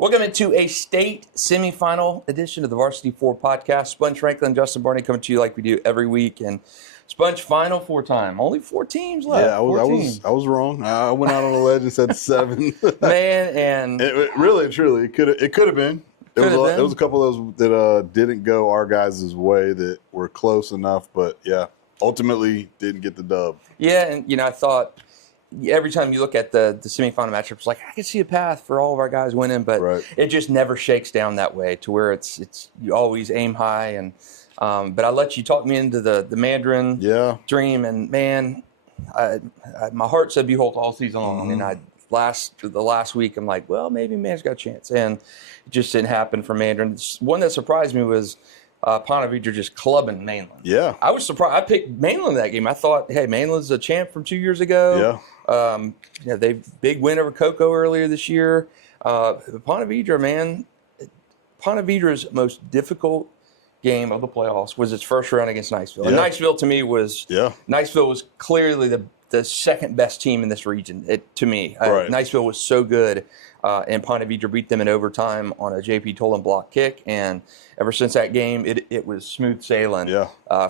Welcome into a state semifinal edition of the Varsity 4 podcast. Sponge Franklin, Justin Barney coming to you like we do every week. And Sponge Final Four time. Only 4 teams left. Yeah, I was wrong. I went out on a ledge and said 7. Man, and it really, truly, it could have been. There was a couple of those that didn't go our guys' way that were close enough, but yeah, ultimately didn't get the dub. Yeah, and I thought every time you look at the semifinal matchup, it's like I can see a path for all of our guys winning, but It just never shakes down that way to where it's you always aim high. And but I let you talk me into the Mandarin dream, and man, my heart said behold all season long. And the last week I'm like, well, maybe Man's got a chance, and it just didn't happen for Mandarin. One that surprised me was Ponte Vedra just clubbing Mainland. Yeah. I was surprised. I picked Mainland that game. I thought, hey, Mainland's a champ from 2 years ago. Yeah. They big win over Cocoa earlier this year. Ponte Vedra, man, Ponte Vedra's most difficult game of the playoffs was its first round against Niceville. And Niceville, to me, Niceville was clearly the second best team in this region, to me. Niceville was so good, and Ponte Vedra beat them in overtime on a JP Tolan block kick. And ever since that game, it was smooth sailing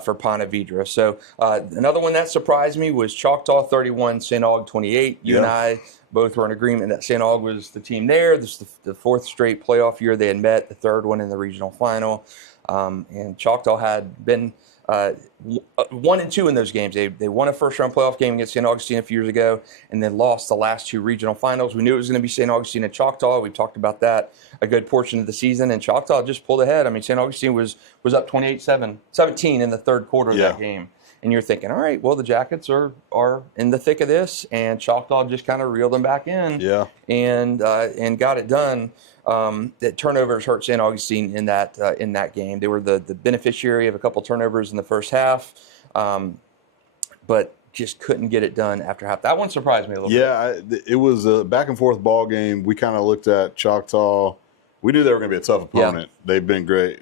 for Ponte Vedra. So another one that surprised me was Choctaw 31, St. Aug 28. You and I both were in agreement that St. Aug was the team there. This is the 4th straight playoff year they had met, the 3rd one in the regional final. And Choctaw had been 1 and 2 in those games. They won a first-round playoff game against St. Augustine a few years ago, and then lost the last 2 regional finals. We knew it was going to be St. Augustine and Choctaw. We talked about that a good portion of the season, and Choctaw just pulled ahead. I mean, St. Augustine was up 17 in the 3rd quarter of that game. And you're thinking, all right, well, the Jackets are in the thick of this, and Choctaw just kind of reeled them back in and got it done. That turnovers hurt St. Augustine in that game. They were the beneficiary of a couple turnovers in the first half, but just couldn't get it done after half. That one surprised me a little bit. It was a back and forth ball game. We kind of looked at Choctaw. We knew they were going to be a tough opponent. They've been great.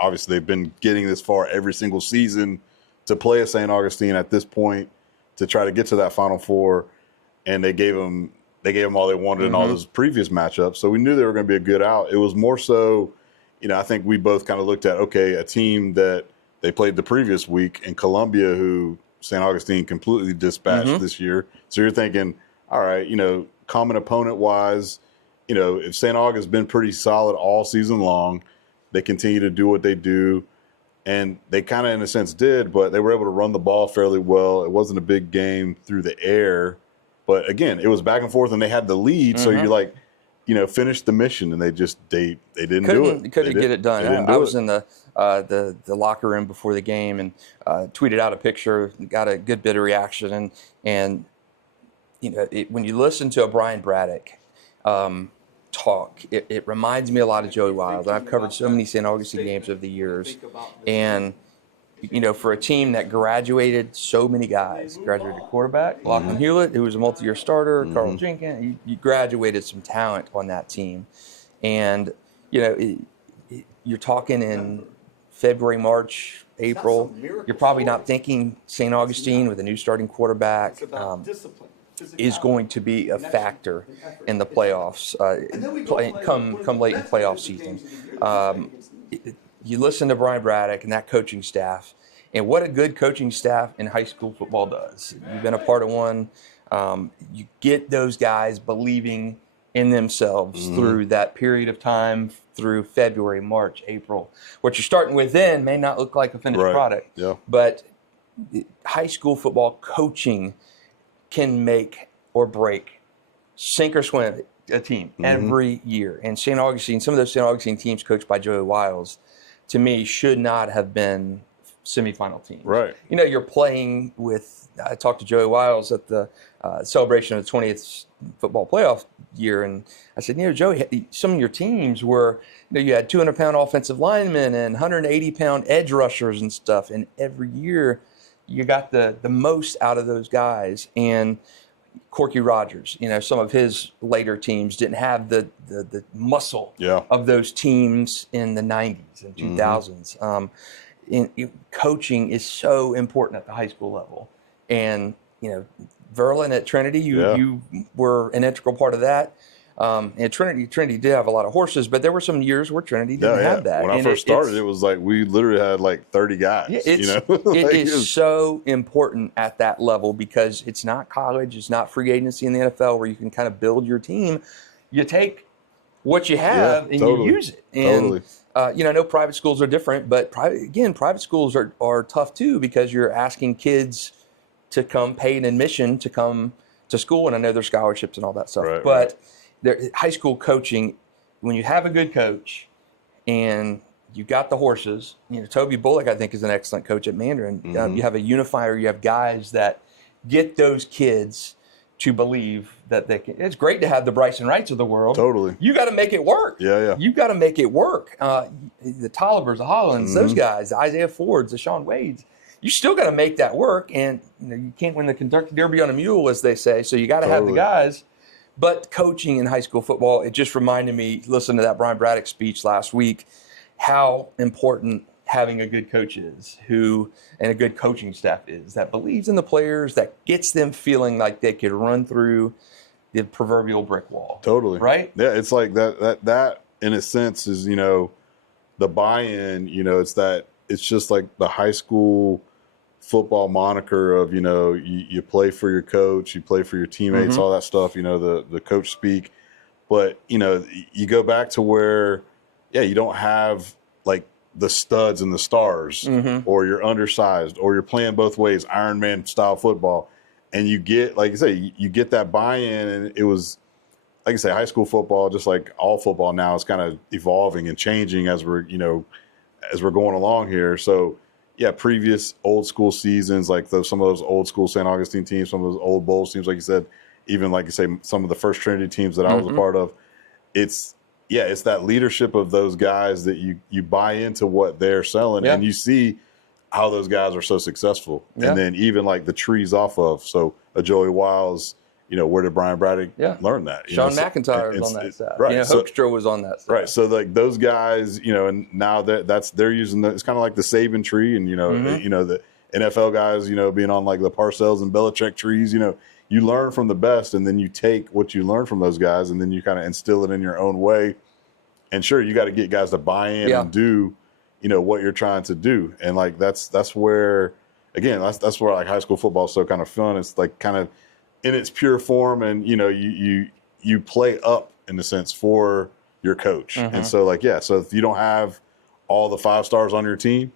Obviously they've been getting this far every single season to play at St. Augustine at this point to try to get to that Final Four, and they gave them all they wanted in all those previous matchups. So we knew they were going to be a good out. It was more so, I think we both kind of looked at, okay, a team that they played the previous week in Columbia, who St. Augustine completely dispatched this year. So you're thinking, all right, common opponent-wise, if St. Aug has been pretty solid all season long, they continue to do what they do. And they kind of, in a sense, did, but they were able to run the ball fairly well. It wasn't a big game through the air. But, again, it was back and forth, and they had the lead. So you're like, finish the mission. And they didn't do it. Couldn't get it done. I was in the locker room before the game and tweeted out a picture, got a good bit of reaction. And when you listen to a Brian Braddock talk, it reminds me a lot of Joey Wild. I've covered so many St. Augustine games over the years, and for a team that graduated so many guys, graduated quarterback Lachlan Hewlett, who was a multi-year starter, Carl Jenkins, you graduated some talent on that team, and you're talking in February, March, April. You're probably not thinking St. Augustine with a new starting quarterback is going to be a factor in the playoffs, come late in playoff season. You listen to Brian Braddock and that coaching staff, and what a good coaching staff in high school football does. You've been a part of one. You get those guys believing in themselves through that period of time, through February, March, April. What you're starting with then may not look like a finished product, but high school football coaching can make or break, sink or swim a team every year. And St. Augustine, some of those St. Augustine teams coached by Joey Wiles, to me, should not have been semifinal teams. Right. You're playing with, I talked to Joey Wiles at the celebration of the 20th football playoff year, and I said, Joey, some of your teams were, you had 200-pound offensive linemen and 180-pound edge rushers and stuff, and every year you got the most out of those guys. And Corky Rogers, some of his later teams didn't have the muscle of those teams in the 90s and 2000s. Coaching is so important at the high school level. And, Verlin at Trinity, you were an integral part of that. And Trinity did have a lot of horses, but there were some years where Trinity didn't have that. When I first started, it was like we literally had like 30 guys. Yeah, Like, it is so important at that level because it's not college, it's not free agency in the NFL where you can kind of build your team. You take what you have and you use it. And I know private schools are different, but private schools are tough too because you're asking kids to come pay an admission to come to school, and I know there's scholarships and all that stuff. But high school coaching, when you have a good coach and you got the horses, Toby Bullock, I think, is an excellent coach at Mandarin. You have a unifier, you have guys that get those kids to believe that they can. It's great to have the Bryson Wrights of the world. Totally. You got to make it work. Yeah. You got to make it work. The Tollivers, the Hollands, those guys, the Isaiah Fords, the Sean Wades, you still got to make that work. And you can't win the Kentucky Derby on a mule, as they say. So you got to have the guys. But coaching in high school football, it just reminded me, listening to that Brian Braddock speech last week, how important having a good coach is, and a good coaching staff is, that believes in the players, that gets them feeling like they could run through the proverbial brick wall. Totally. Right? Yeah, it's like that in a sense is, the buy-in, it's just like the high school football moniker of, you play for your coach, you play for your teammates, all that stuff, the coach speak. But, you go back to where, you don't have like the studs and the stars, or you're undersized, or you're playing both ways, Iron Man style football. And you get, like you say, you get that buy-in. And it was, like I say, high school football, just like all football now, is kind of evolving and changing as we're going along here. So, previous old school seasons, like some of those old school St. Augustine teams, some of those old Bolles teams, like you said, even like you say, some of the first Trinity teams that I was a part of, it's that leadership of those guys that you buy into what they're selling, and you see how those guys are so successful. And then even like the trees off of, so a Joey Wiles, where did Brian Braddock learn that? Sean McIntyre was on that side. Right. Hoekstra was on that side. Right. So like those guys, and now they're using it's kind of like the Saban tree, and the NFL guys, being on like the Parcells and Belichick trees, you learn from the best, and then you take what you learn from those guys, and then you kind of instill it in your own way. And sure, you got to get guys to buy in and do, what you're trying to do. And like that's where, again, that's where like high school football is so kind of fun. It's like kind of in its pure form, and you play up in a sense for your coach. And so so if you don't have all the 5 stars on your team,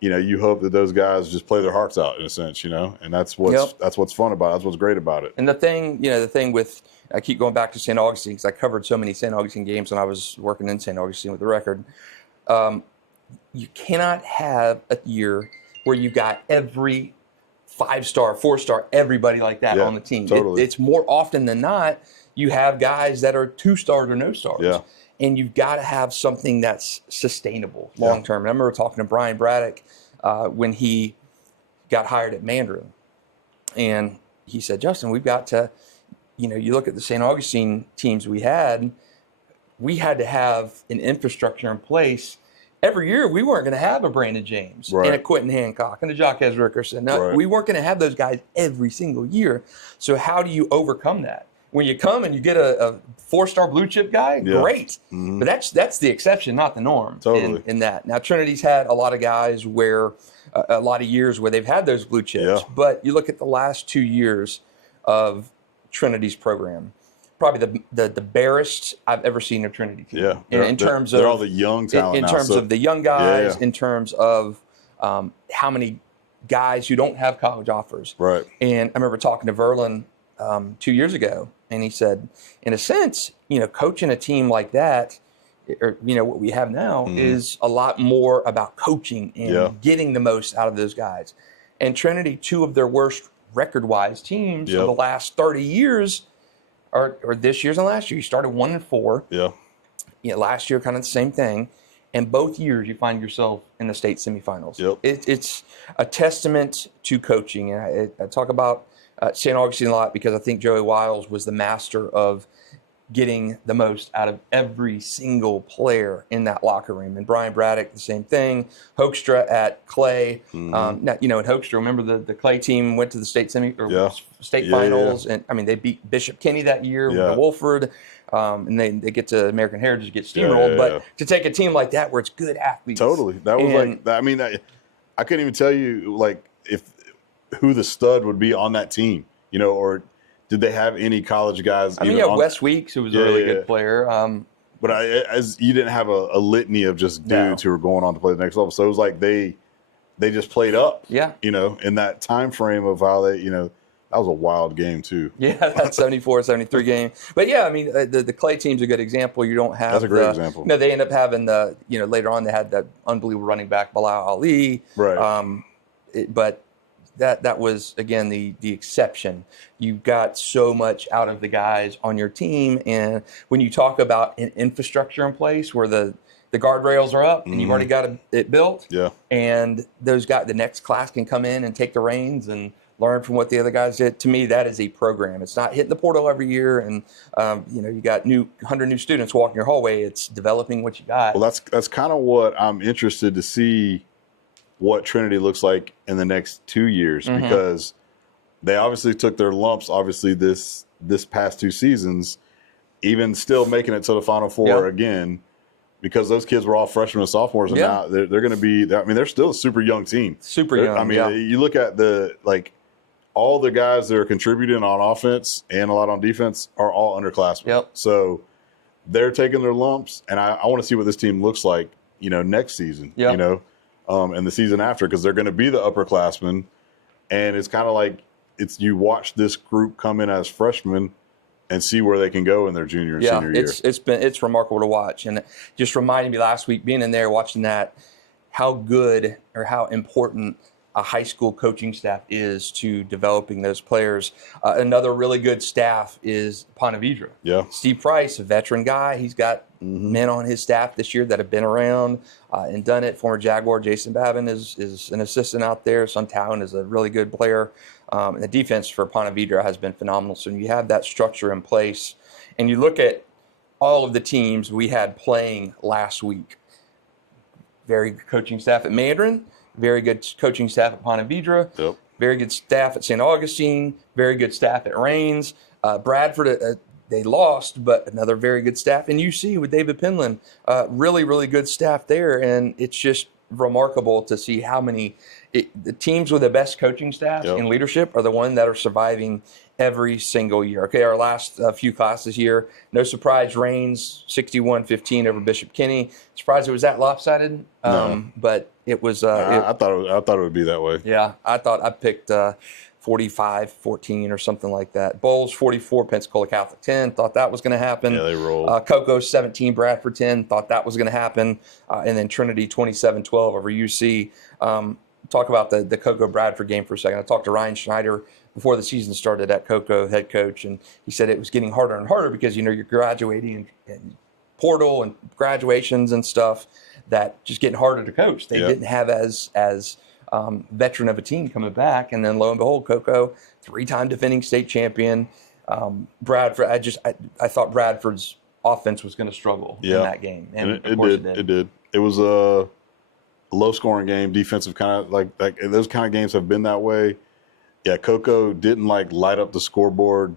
you hope that those guys just play their hearts out in a sense, and that's what's fun about it. That's what's great about it. And the thing with, I keep going back to St. Augustine because I covered so many St. Augustine games when I was working in St. Augustine with the Record. You cannot have a year where you got every 5-star, 4-star, everybody like that on the team. Totally. It's more often than not, you have guys that are 2 stars or no stars. Yeah. And you've got to have something that's sustainable long term. I remember talking to Brian Braddock when he got hired at Mandarin. And he said, Justin, we've got to, you look at the St. Augustine teams we had to have an infrastructure in place. Every year, we weren't going to have a Brandon James and a Quentin Hancock and a Jaquez Rickerson. No, we weren't going to have those guys every single year. So how do you overcome that? When you come and you get a 4-star blue chip guy, great. But that's the exception, not the norm in that. Now, Trinity's had a lot of guys where, a lot of years where they've had those blue chips. But you look at the last 2 years of Trinity's program, probably the barest I've ever seen a Trinity team. In terms of they're all the young talent in now, terms of the young guys, in terms of how many guys who don't have college offers. Right. And I remember talking to Verlin 2 years ago, and he said, in a sense, coaching a team like that, or what we have now, is a lot more about coaching and getting the most out of those guys. And Trinity, 2 of their worst record-wise teams of the last 30 years, or this year's and last year. You started 1-4. Yeah. Last year, kind of the same thing. And both years, you find yourself in the state semifinals. It's a testament to coaching. And I talk about St. Augustine a lot because I think Joey Wiles was the master of getting the most out of every single player in that locker room. And Brian Braddock, the same thing. Hoekstra at Clay. Now, you know, at Hoekstra, remember the Clay team went to the state finals, and I mean they beat Bishop Kenny that year with the Wolford, and they get to American Heritage, get steamrolled. But to take a team like that where it's good athletes, totally, that was I mean, I couldn't even tell you like who the stud would be on that team, you know, or did they have any college guys? I mean, Wes Weeks, who was a really good player. But as you didn't have a litany of just dudes who were going on to play the next level. So it was like they just played up, you know, in that time frame of how they, you know, that was a wild game too. Yeah, that 74-73 game. But yeah, I mean, the Clay team's a good example. You don't have that's a great example. You know, they end up having you know, later on they had that unbelievable running back Bilal Ali. Right. But that was, again, the exception. You got so much out of the guys on your team. And when you talk about an infrastructure in place where the guardrails are up and you've already got it built, and those guys, the next class can come in and take the reins and learn from what the other guys did. To me, that is a program. It's not hitting the portal every year and, you know, you got 100 new students walking your hallway. It's developing what you got. Well, that's kind of what I'm interested to see what Trinity looks like in the next 2 years, because they obviously took their lumps, obviously this past 2 seasons, even still making it to the Final Four again, because those kids were all freshmen and sophomores, and now they're going to be, I mean, they're still a super young team. Super young, I mean, you look at all the guys that are contributing on offense and a lot on defense are all underclassmen. So they're taking their lumps, and I want to see what this team looks like, you know, next season, you know, and the season after, because they're going to be the upperclassmen. And it's kind of like you watch this group come in as freshmen and see where they can go in their junior and senior year. It's remarkable to watch. And it just reminded me last week, being in there, watching that, how good or how important a high school coaching staff is to developing those players. Another really good staff is Ponte Vedra. Steve Price, a veteran guy. He's got men on his staff this year that have been around and done it. Former Jaguar Jason Babin is an assistant out there. Sun Town is a really good player. And the defense for Ponte Vedra has been phenomenal. So you have that structure in place. And you look at all of the teams we had playing last week. Very good coaching staff at Mandarin. Very good coaching staff at Ponte Vedra. Very good staff at St. Augustine. Very good staff at Rains. Bradford, they lost, but another very good staff. And UC with David Penland, really, really good staff there. And it's just remarkable to see how many the teams with the best coaching staff and leadership are the ones that are surviving every single year. Okay, our last few classes here, no surprise, Rains 61-15 over Bishop Kenny. Surprised it was that lopsided, but it was. I thought it would be that way. Yeah, I thought I picked 45-14 or something like that. Bolles 44, Pensacola Catholic 10. Thought that was going to happen. Yeah, they rolled. Cocoa 17, Bradford 10. Thought that was going to happen. And then Trinity 27-12 over UC. Talk about the Cocoa Bradford game for a second. I talked to Ryan Schneider before the season started at Cocoa, head coach, and he said it was getting harder and harder because, you know, you're graduating and portal and graduations and stuff, that just getting harder to coach. They didn't have as veteran of a team coming back, and then lo and behold, Cocoa, 3-time defending state champion. Bradford, I thought Bradford's offense was going to struggle in that game, and of course it did. It did. It was a low-scoring game, defensive kind of like those kind of games have been that way. Yeah, Cocoa didn't light up the scoreboard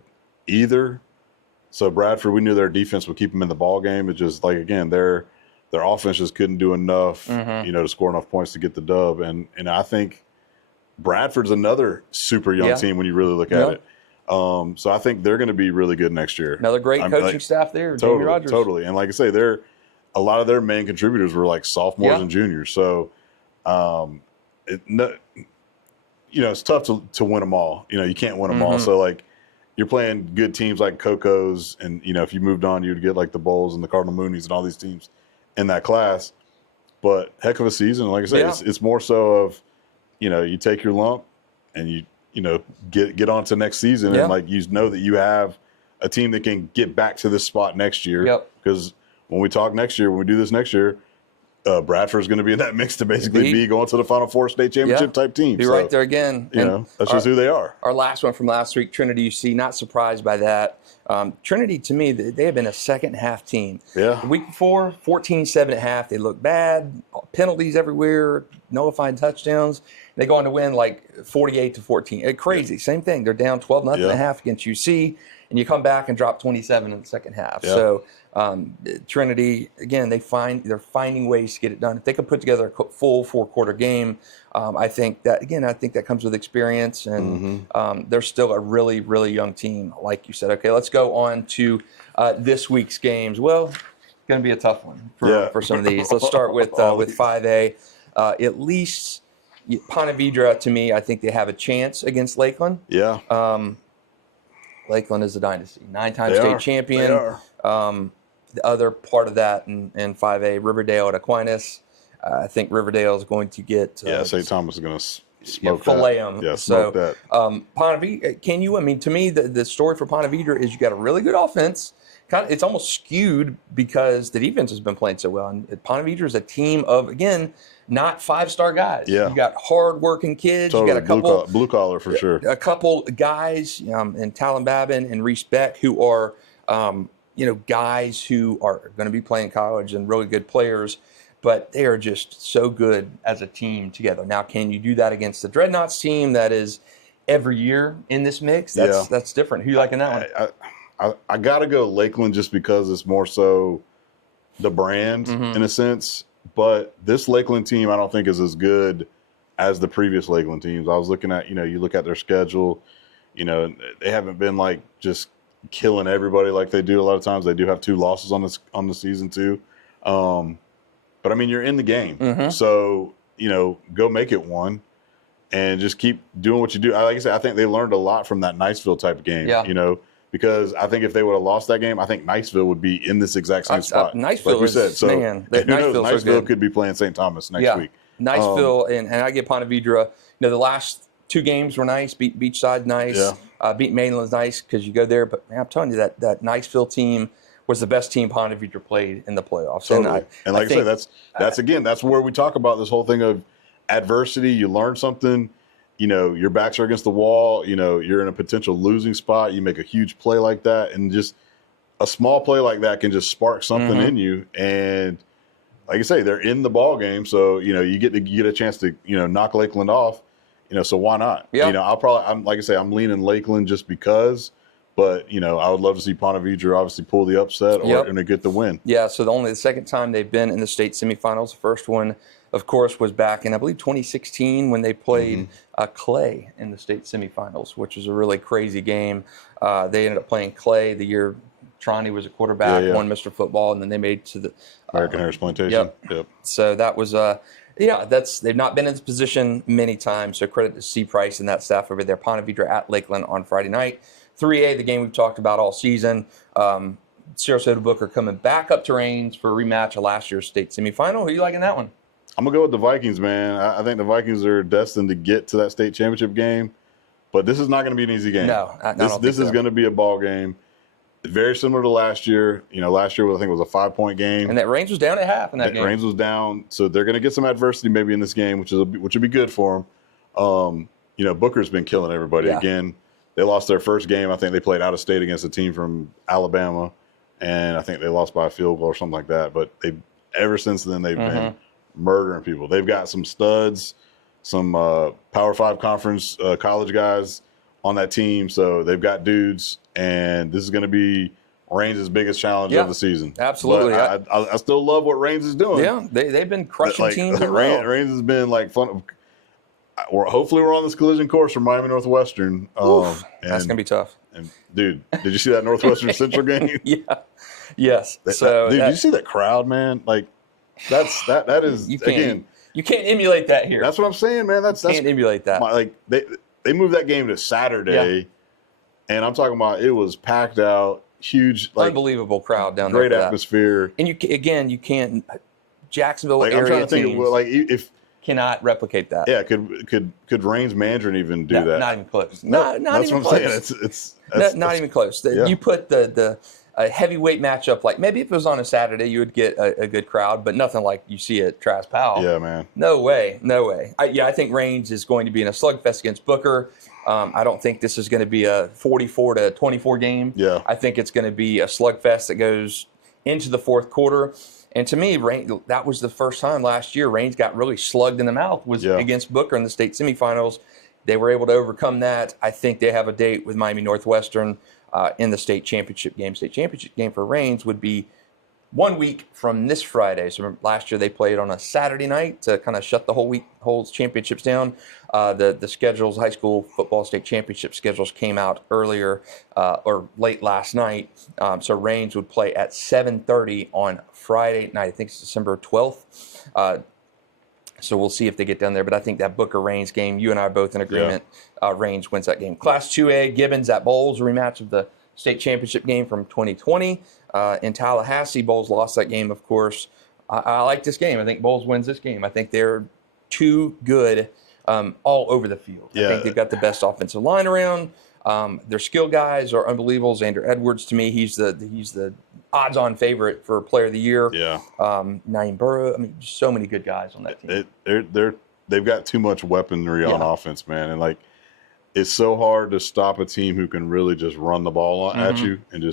either. So Bradford, we knew their defense would keep them in the ball game. It just again, their offense just couldn't do enough, you know, to score enough points to get the dub. And I think Bradford's another super young team when you really look at it. So I think they're going to be really good next year. Another great coaching staff there, Jamie Rogers. Totally. And like I say, a lot of their main contributors were sophomores and juniors. So, you know, it's tough to win them all. You know, you can't win them all. So you're playing good teams like Coco's, and you know, if you moved on, you'd get the Bolles and the Cardinal Moonies and all these teams in that class. But heck of a season. Like I said, it's more so of, you know, you take your lump and you know, get on to next season, and you know that you have a team that can get back to this spot next year. Because when we talk next year, when we do this next year, Bradford's going to be in that mix to basically be going to the Final Four state championship type team. Be right there again. That's just who they are. Our last one from last week, Trinity UC, not surprised by that. Trinity, to me, they have been a second half team. Yeah. The week before, 14-7 at half. They look bad, penalties everywhere, nullified touchdowns. They go on to win like 48-14. Crazy. Same thing. They're down 12-0 at half against UC, and you come back and drop 27 in the second half. Yeah. So Trinity, again, they're finding ways to get it done. If they could put together a full 4-quarter game, I think that comes with experience, and they're still a really, really young team, like you said. Okay, let's go on to this week's games. Well, it's going to be a tough one for some of these. Let's start with 5A. At least Ponte Vedra, to me, I think they have a chance against Lakeland. Yeah. Lakeland is a dynasty, 9-time state champion. They are. The other part of that in 5A, Riverdale at Aquinas. I think Riverdale is going to get St. Thomas is going to smoke fillet them. Yeah, smoke that. Ponte Vedra, to me, the story for Ponte Vedra is you got a really good offense. It's almost skewed because the defense has been playing so well. And Ponte Vedra is a team of, again, not 5-star guys. Yeah. You got hard-working kids. Totally. You got a couple blue collar for sure. A couple guys, and Talon Babin and Reese Beck, who are guys who are going to be playing college and really good players, but they are just so good as a team together. Now, can you do that against the Dreadnoughts team that is every year in this mix? That's different. Who you like in that one? I got to go Lakeland just because it's more so the brand in a sense. But this Lakeland team, I don't think is as good as the previous Lakeland teams. I was looking at, you look at their schedule, they haven't been like just killing everybody like they do a lot of times. They do have 2 losses on the season too. But I mean, you're in the game. So, go make it one and just keep doing what you do. Like I said, I think they learned a lot from that Niceville type of game, because I think if they would have lost that game, I think Niceville would be in this exact same spot. Niceville, like we said. So, man, Niceville could be playing St. Thomas next week. Niceville, and I get Ponte Vedra. The last 2 games were nice. Beat Beachside nice. Yeah. Beat Mainland's nice because you go there. But man, I'm telling you that Niceville team was the best team Ponte Vedra played in the playoffs. Totally. And like I said, that's where we talk about this whole thing of adversity. You learn something. Your backs are against the wall. You're in a potential losing spot. You make a huge play like that, and just a small play like that can just spark something in you. And like I say, they're in the ball game, so you get a chance to knock Lakeland off. So why not? Yeah. I'm leaning Lakeland just because. But, I would love to see Ponte Vedra obviously pull the upset and get the win. Yeah, so only the second time they've been in the state semifinals. The first one, of course, was back in, I believe, 2016 when they played Clay in the state semifinals, which was a really crazy game. They ended up playing Clay the year Tronny was a quarterback, won Mr. Football, and then they made to the American Harris Plantation. Yep. So that was they've not been in this position many times. So credit to C. Price and that staff over there. Ponte Vedra at Lakeland on Friday night. 3A, the game we've talked about all season. Sarasota Booker coming back up to Raines for a rematch of last year's state semifinal. Who you like in that one? I'm going to go with the Vikings, man. I think the Vikings are destined to get to that state championship game, but this is not going to be an easy game. No, this is going to be a ball game. Very similar to last year. Last year I think it was a 5-point game. And that Raines was down at half in that game. Raines was down, so they're going to get some adversity maybe in this game, which would be good for them. Booker's been killing everybody again. They lost their first game. I think they played out of state against a team from Alabama, and I think they lost by a field goal or something like that. But ever since then, they've been murdering people. They've got some studs, some Power 5 conference college guys on that team. So they've got dudes, and this is going to be Raines' biggest challenge of the season. Absolutely. But I still love what Raines is doing. Yeah, they've been crushing teams as well. Raines has been fun. Hopefully we're on this collision course from Miami Northwestern. That's going to be tough. And dude, did you see that Northwestern Central game? Yeah. Yes. Did you see that crowd, man? That is you can't emulate that here. That's what I'm saying, man. That's can't emulate that. They moved that game to Saturday, and I'm talking about it was packed out, huge, unbelievable crowd down there. Great atmosphere. And you can't. Jacksonville area I'm trying to think teams of if cannot replicate that. Yeah, could Raines Mandarin even do that? Not even close. Not even what close. I'm saying. It's not even close. You put the a heavyweight matchup. Like maybe if it was on a Saturday, you would get a good crowd, but nothing like you see at Travis Powell. Yeah, man. No way. I think Reigns is going to be in a slugfest against Booker. I don't think this is going to be a 44-24 game. Yeah. I think it's going to be a slugfest that goes into the fourth quarter. And to me, that was the first time last year Reigns got really slugged in the mouth was against Booker in the state semifinals. They were able to overcome that. I think they have a date with Miami Northwestern in the state championship game. State championship game for Reigns would be 1 week from this Friday. So last year they played on a Saturday night to kind of shut the whole championships down. The schedules, high school football state championship schedules came out earlier or late last night. So Reigns would play at 7:30 on Friday night. I think it's December 12th. So we'll see if they get down there. But I think that Booker-Reigns game, you and I are both in agreement. Reigns wins that game. Class 2A, Gibbons at Bolles, a rematch of the state championship game from 2020. In Tallahassee, Bolles lost that game, of course. I like this game. I think Bolles wins this game. I think they're too good all over the field. I think they've got the best offensive line around. Their skill guys are unbelievable. Xander Edwards, to me, he's the odds-on favorite for Player of the Year. Yeah. Naeem Burrow. I mean, just so many good guys on that team. They've got too much weaponry on offense, man, and like it's so hard to stop a team who can really just run the ball at you and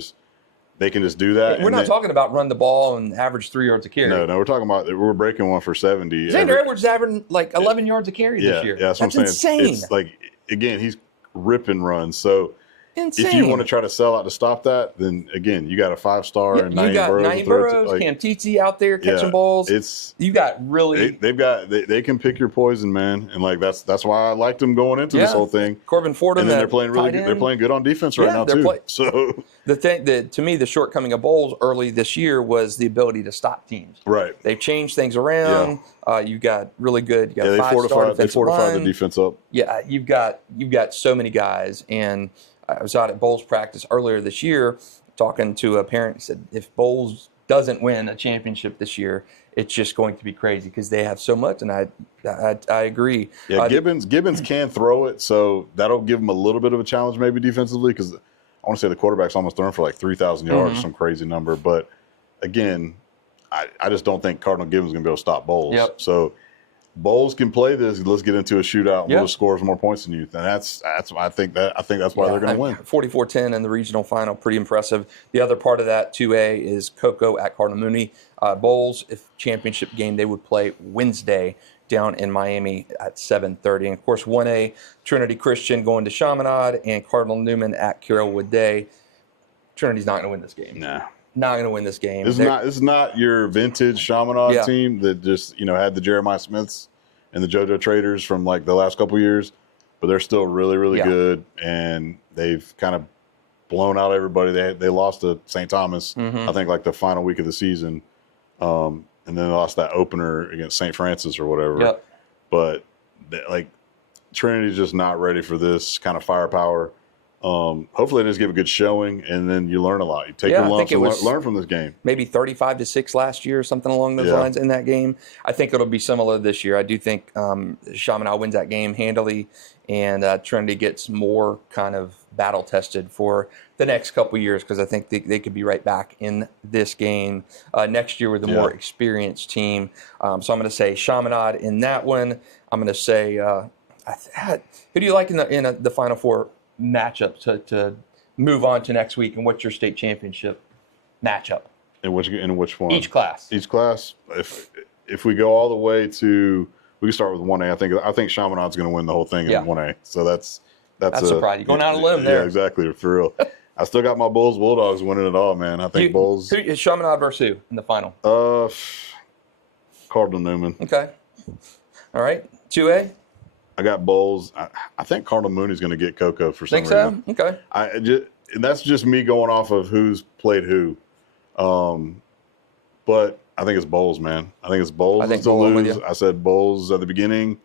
they can just do that. We're not talking about run the ball and average 3 yards a carry. No, we're talking about we're breaking one for 70. Xander Edwards is averaging like 11 yards a carry this year. Yeah, that's what I'm saying. Insane. It's like, again, he's ripping runs. So insane. If you want to try to sell out to stop that, then again, you got a 5-star and Naeem Burrows, Cam Titi out there catching balls. You got really they can pick your poison, man, and like that's why I liked them going into this whole thing. Corbin Fordham, and then they're playing really good. They're playing good on defense right now too. So the thing that to me the shortcoming of Bolles early this year was the ability to stop teams. Right. They've changed things around. You got really good. You got they fortified the defense up. Yeah, you've got so many guys and. I was out at Bolles practice earlier this year talking to a parent. He said, if Bolles doesn't win a championship this year, it's just going to be crazy because they have so much. And I agree. Yeah, Gibbons can throw it, so that'll give him a little bit of a challenge maybe defensively because I want to say the quarterback's almost thrown for like 3,000 yards, some crazy number. But, again, I just don't think Cardinal Gibbons is going to be able to stop Bolles. Yep. So Bolles can play this. Let's get into a shootout. And we'll score more points than you. And that's I think that's why they're going to win. 44-10 in the regional final, pretty impressive. The other part of that 2A is Cocoa at Cardinal Mooney. Bolles, if championship game, they would play Wednesday down in Miami at 7:30. And of course, 1A Trinity Christian going to Chaminade and Cardinal Newman at Carrollwood Day. Trinity's not going to win this game. Nah. Not going to win this game. This is not your vintage Chaminade team that just had the Jeremiah Smiths and the JoJo Traders from like the last couple of years, but they're still really, really good, and they've kind of blown out everybody. They lost to St. Thomas, I think, like the final week of the season, and then they lost that opener against St. Francis or whatever. Yep. But Trinity's just not ready for this kind of firepower. Hopefully they just give a good showing, and then you learn a lot. You take your lumps and learn from this game. Maybe 35-6 last year, something along those lines in that game. I think it'll be similar this year. I do think Chaminade wins that game handily, and Trinity gets more kind of battle-tested for the next couple of years because I think they could be right back in this game next year with a more experienced team. So I'm going to say Chaminade in that one. I'm going to say who do you like in the Final Four matchup to move on to next week, and what's your state championship matchup? In which one? Each class. If we go all the way to, we can start with 1A. I think Chaminade's going to win the whole thing in 1A. So that's a surprise. You're going out on a limb there. Yeah, exactly. For real. I still got my Bulls Bulldogs winning it all, man. I think Bulls. Who is Chaminade versus who in the final? Cardinal Newman. Okay. All right. 2A. I got Bolles. I think Cardinal Mooney's going to get Cocoa for some reason. Think so? Okay. That's just me going off of who's played who. But I think it's Bolles, man. I think it's Bolles to lose. I said Bolles at the beginning.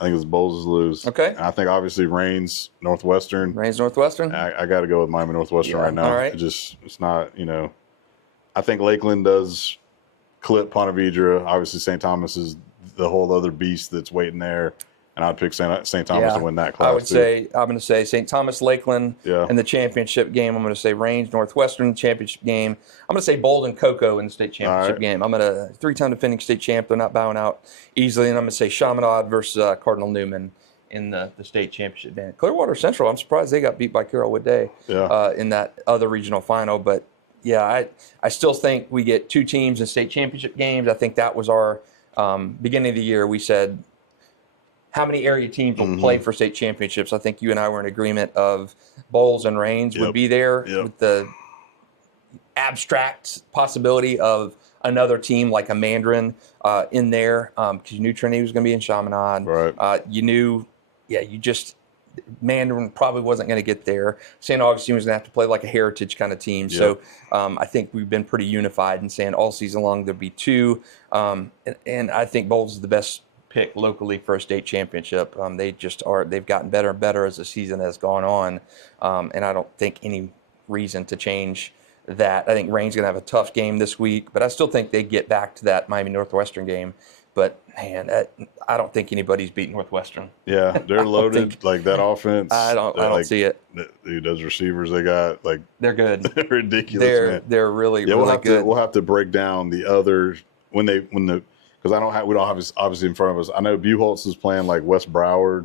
I think it's Bolles to lose. Okay. And I think obviously Reigns Northwestern. I got to go with Miami Northwestern right now. All right. It's not, I think Lakeland does clip Ponte Vedra. Obviously St. Thomas is the whole other beast that's waiting there. and I'd pick St. Thomas to win that class. I would say I'm going to say St. Thomas Lakeland Yeah. in the championship game. I'm going to say Range Northwestern championship game. I'm going to say Bold and Cocoa in the state championship game. I'm going to 3-time defending state champ. They're not bowing out easily, and I'm going to say Chaminade versus Cardinal Newman in the state championship game. Clearwater Central, I'm surprised they got beat by Carrollwood Day in that other regional final. But, yeah, I still think we get 2 teams in state championship games. I think that was our beginning of the year. We said how many area teams will play for state championships. I think you and I were in agreement of Bolles and Rains would be there with the abstract possibility of another team like a Mandarin in there because you knew Trinity was going to be in Chaminade. Right. You knew, Mandarin probably wasn't going to get there. St. Augustine was going to have to play like a heritage kind of team. Yep. So I think we've been pretty unified in saying all season long there'll be 2. And I think Bolles is the best pick locally for a state championship. They just are. They've gotten better and better as the season has gone on. And I don't think any reason to change that. I think Rain's going to have a tough game this week, but I still think they get back to that Miami Northwestern game. But, man, I don't think anybody's beat Northwestern. Yeah, they're loaded. Like that offense. I don't see it. Those receivers they got, like they're good. They're ridiculous. They're really good. We'll have to break down the others because we don't have this obviously in front of us. I know Buchholz is playing like West Broward.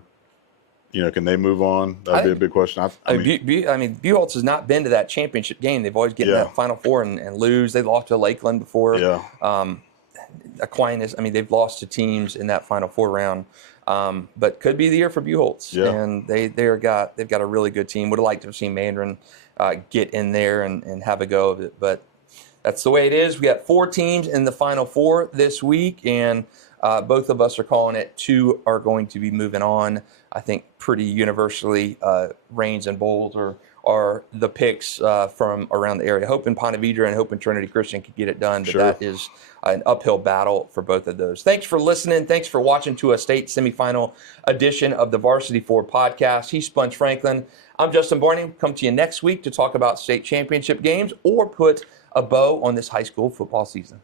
Can they move on? That'd be a big question. Buchholz has not been to that championship game. They've always get in that Final Four and lose. They lost to Lakeland before. Yeah. Aquinas, they've lost to teams in that Final Four round, but could be the year for Buchholz. Yeah. And they've got a really good team. Would have liked to have seen Mandarin get in there and have a go of it, but that's the way it is. We got 4 teams in the Final Four this week, and both of us are calling it 2 are going to be moving on. I think pretty universally, Rains and Bolles are the picks from around the area. Hoping Ponte Vedra and hoping Trinity Christian could get it done, but that is an uphill battle for both of those. Thanks for listening. Thanks for watching to a state semifinal edition of the Varsity 4 podcast. He's Sponge Franklin. I'm Justin Barney. Come to you next week to talk about state championship games or put a bow on this high school football season.